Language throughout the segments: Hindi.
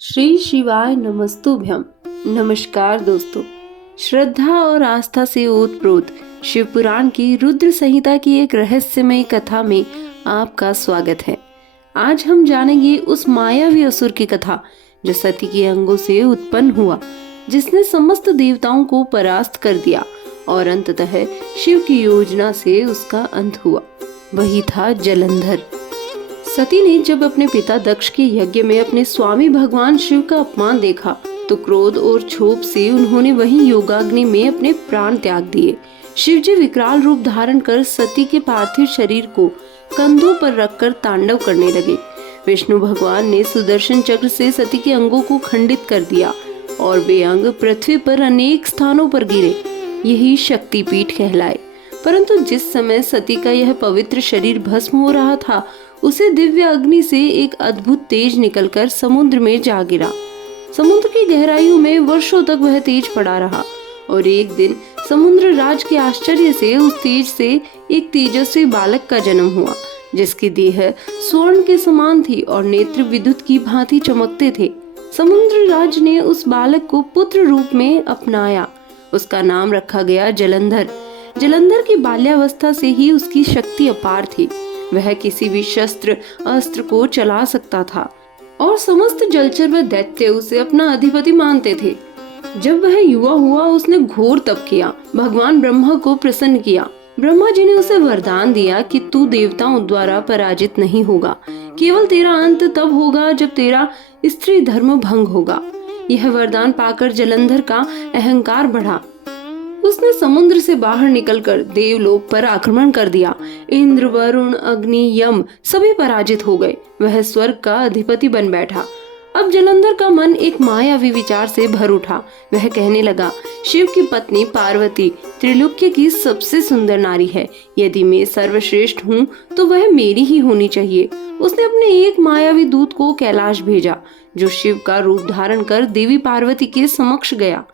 श्री शिवाय नमस्तुभ्यम। नमस्कार दोस्तों, श्रद्धा और आस्था से ओतप्रोत शिव पुराण की रुद्र संहिता की एक रहस्यमय कथा में आपका स्वागत है। आज हम जानेंगे उस मायावी असुर की कथा जो सती के अंगों से उत्पन्न हुआ, जिसने समस्त देवताओं को परास्त कर दिया और अंततः शिव की योजना से उसका अंत हुआ। वही था जलंधर। सती ने जब अपने पिता दक्ष के यज्ञ में अपने स्वामी भगवान शिव का अपमान देखा तो क्रोध और क्षोभ से उन्होंने वहीं योगाग्नि में अपने प्राण त्याग दिए। शिवजी विकराल रूप धारण कर सती के पार्थिव शरीर को कंधों पर रखकर तांडव करने लगे। विष्णु भगवान ने सुदर्शन चक्र से सती के अंगों को खंडित कर दिया और वे अंग पृथ्वी पर अनेक स्थानों पर गिरे। यही शक्तिपीठ कहलाए। परंतु जिस समय सती का यह पवित्र शरीर भस्म हो रहा था, उसे दिव्य अग्नि से एक अद्भुत तेज निकलकर समुद्र में जा गिरा। समुद्र की गहराइयों में वर्षों तक वह तेज पड़ा रहा और एक दिन समुद्र राज के आश्चर्य से उस तेज से एक तेजस्वी बालक का जन्म हुआ, जिसकी देह स्वर्ण के समान थी और नेत्र विद्युत की भांति चमकते थे। समुद्र राज ने उस बालक को पुत्र रूप में अपनाया। उसका नाम रखा गया जलंधर। जलंधर की बाल्यावस्था से ही उसकी शक्ति अपार थी। वह किसी भी शस्त्र अस्त्र को चला सकता था और समस्त जलचर व दैत्य उसे अपना अधिपति मानते थे। जब वह युवा हुआ, उसने घोर तप किया, भगवान ब्रह्मा को प्रसन्न किया। ब्रह्मा जी ने उसे वरदान दिया कि तू देवताओं द्वारा पराजित नहीं होगा, केवल तेरा अंत तब होगा जब तेरा स्त्री धर्म भंग होगा। यह वरदान पाकर जलंधर का अहंकार बढ़ा। उसने समुद्र से बाहर निकलकर देवलोक पर आक्रमण कर दिया। इंद्र, वरुण, अग्नि, यम सभी पराजित हो गए। वह स्वर्ग का अधिपति बन बैठा। अब जलंधर का मन एक मायावी विचार से भर उठा। वह कहने लगा, शिव की पत्नी पार्वती त्रिलोक्य की सबसे सुंदर नारी है। यदि मैं सर्वश्रेष्ठ हूँ तो वह मेरी ही होनी चाहिए। उसने अपने एक मायावी दूत को कैलाश भेजा, जो शिव का रूप धारण कर देवी पार्वती के समक्ष गया।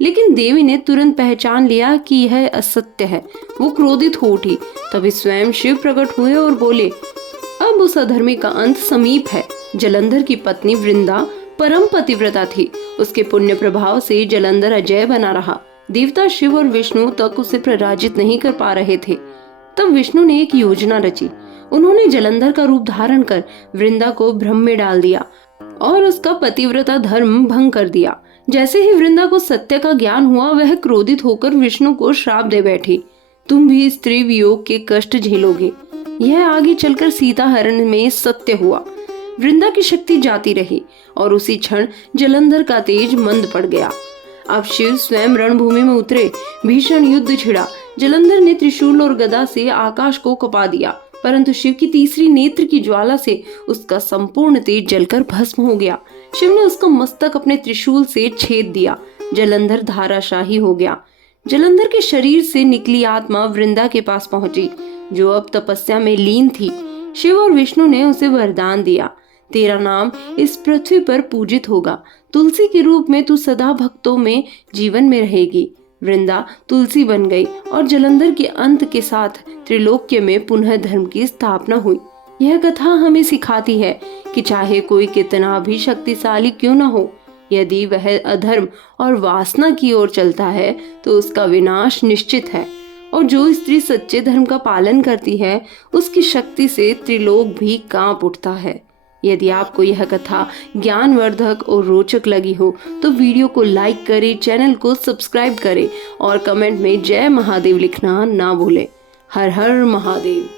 लेकिन देवी ने तुरंत पहचान लिया कि यह असत्य है। वो क्रोधित हो उठी। तभी स्वयं शिव प्रकट हुए और बोले, अब उस अधर्मी का अंत समीप है। जलंधर की पत्नी वृंदा परम पतिव्रता थी। उसके पुण्य प्रभाव से जलंधर अजय बना रहा। देवता शिव और विष्णु तक उसे पराजित नहीं कर पा रहे थे। तब विष्णु ने एक योजना रची। उन्होंने जलंधर का रूप धारण कर वृंदा को भ्रम में डाल दिया और उसका पतिव्रता धर्म भंग कर दिया। जैसे ही वृंदा को सत्य का ज्ञान हुआ, वह क्रोधित होकर विष्णु को श्राप दे बैठी, तुम भी स्त्री वियोग के कष्ट झेलोगे। यह आगे चलकर सीता हरण में सत्य हुआ। वृंदा की शक्ति जाती रही और उसी क्षण जलंधर का तेज मंद पड़ गया। अब शिव स्वयं रणभूमि में उतरे। भीषण युद्ध छिड़ा। जलंधर ने त्रिशूल और गदा से आकाश को कपा दिया, परंतु शिव की तीसरी नेत्र की ज्वाला से उसका संपूर्ण तेज जलकर भस्म हो गया। शिव ने उसका मस्तक अपने त्रिशूल से छेद दिया। जलंधर धाराशाही हो गया। जलंधर के शरीर से निकली आत्मा वृंदा के पास पहुंची, जो अब तपस्या में लीन थी। शिव और विष्णु ने उसे वरदान दिया, तेरा नाम इस पृथ्वी पर पूजित होगा। तुलसी के रूप में तू सदा भक्तों में जीवन में रहेगी। वृंदा तुलसी बन गई और जलंधर के अंत के साथ त्रिलोक्य में पुनः धर्म की स्थापना हुई। यह कथा हमें सिखाती है कि चाहे कोई कितना भी शक्तिशाली क्यों न हो, यदि वह अधर्म और वासना की ओर चलता है तो उसका विनाश निश्चित है। और जो स्त्री सच्चे धर्म का पालन करती है, उसकी शक्ति से त्रिलोक भी कांप उठता है। यदि आपको यह कथा ज्ञानवर्धक और रोचक लगी हो तो वीडियो को लाइक करें, चैनल को सब्सक्राइब करें और कमेंट में जय महादेव लिखना ना भूलें। हर हर महादेव।